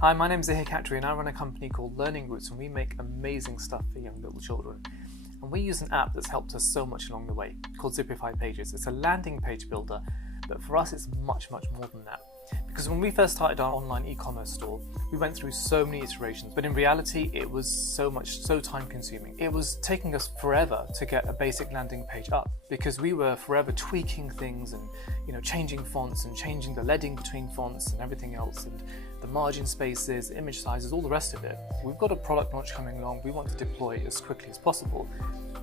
Hi, my name is Zaheer and I run a company called Learning Roots, and we make amazing stuff for young little children. And we use an app that's helped us so much along the way called ZIpify Pages. It's a landing page builder, but for us it's much more than that. Because when we first started our online e-commerce store, we went through so many iterations, but in reality it was so time consuming. It was taking us forever to get a basic landing page up because we were forever tweaking things and changing fonts and changing the leading between fonts and everything else, and the margin spaces, image sizes, all the rest of it. We've got a product launch coming along, we want to deploy it as quickly as possible,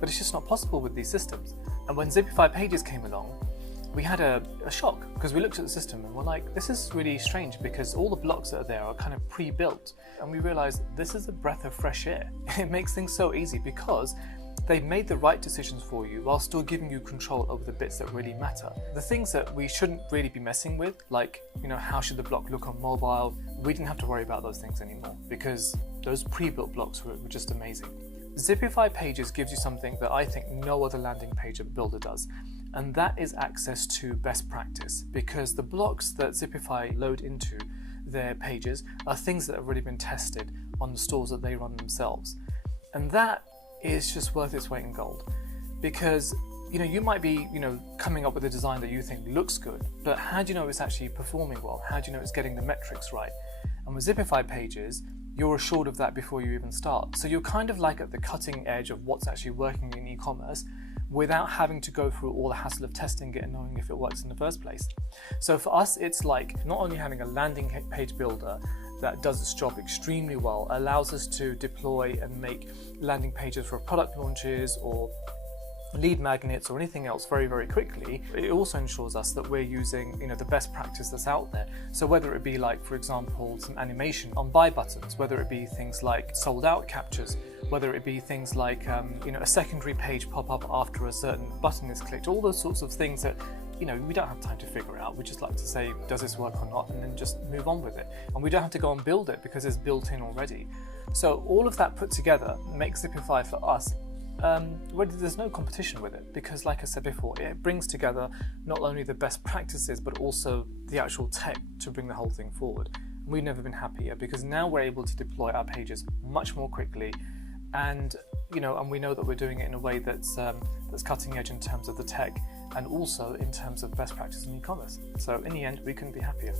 but it's just not possible with these systems. And when ZIpify Pages came along, we had a shock because we looked at the system and we're like, this is really strange because all the blocks that are there are kind of pre-built, and we realized this is a breath of fresh air. It makes things so easy because they've made the right decisions for you while still giving you control over the bits that really matter. The things that we shouldn't really be messing with, like how should the block look on mobile, we didn't have to worry about those things anymore because those pre-built blocks were just amazing. ZIpify Pages gives you something that I think no other landing page builder does, and that is access to best practice, because the blocks that ZIpify load into their pages are things that have already been tested on the stores that they run themselves. And that is just worth its weight in gold, because you might be coming up with a design that you think looks good, but how do you know it's actually performing well? How do you know it's getting the metrics right? And with ZIpify Pages, you're assured of that before you even start. So you're kind of like at the cutting edge of what's actually working in e-commerce without having to go through all the hassle of testing it and knowing if it works in the first place. So for us, it's like not only having a landing page builder that does its job extremely well, allows us to deploy and make landing pages for product launches or lead magnets or anything else very quickly. It also ensures us that we're using the best practice that's out there. So whether it be like, for example, some animation on buy buttons, whether it be things like sold out captures, whether it be things like a secondary page pop up after a certain button is clicked, all those sorts of things that we don't have time to figure out. We just like to say, does this work or not, and then just move on with it. And we don't have to go and build it because it's built in already. So all of that put together makes ZIpify for us there's no competition with it, because like I said before, it brings together not only the best practices but also the actual tech to bring the whole thing forward. We've never been happier because now we're able to deploy our pages much more quickly, and and we know that we're doing it in a way that's cutting edge in terms of the tech and also in terms of best practice in e-commerce. So in the end, we couldn't be happier.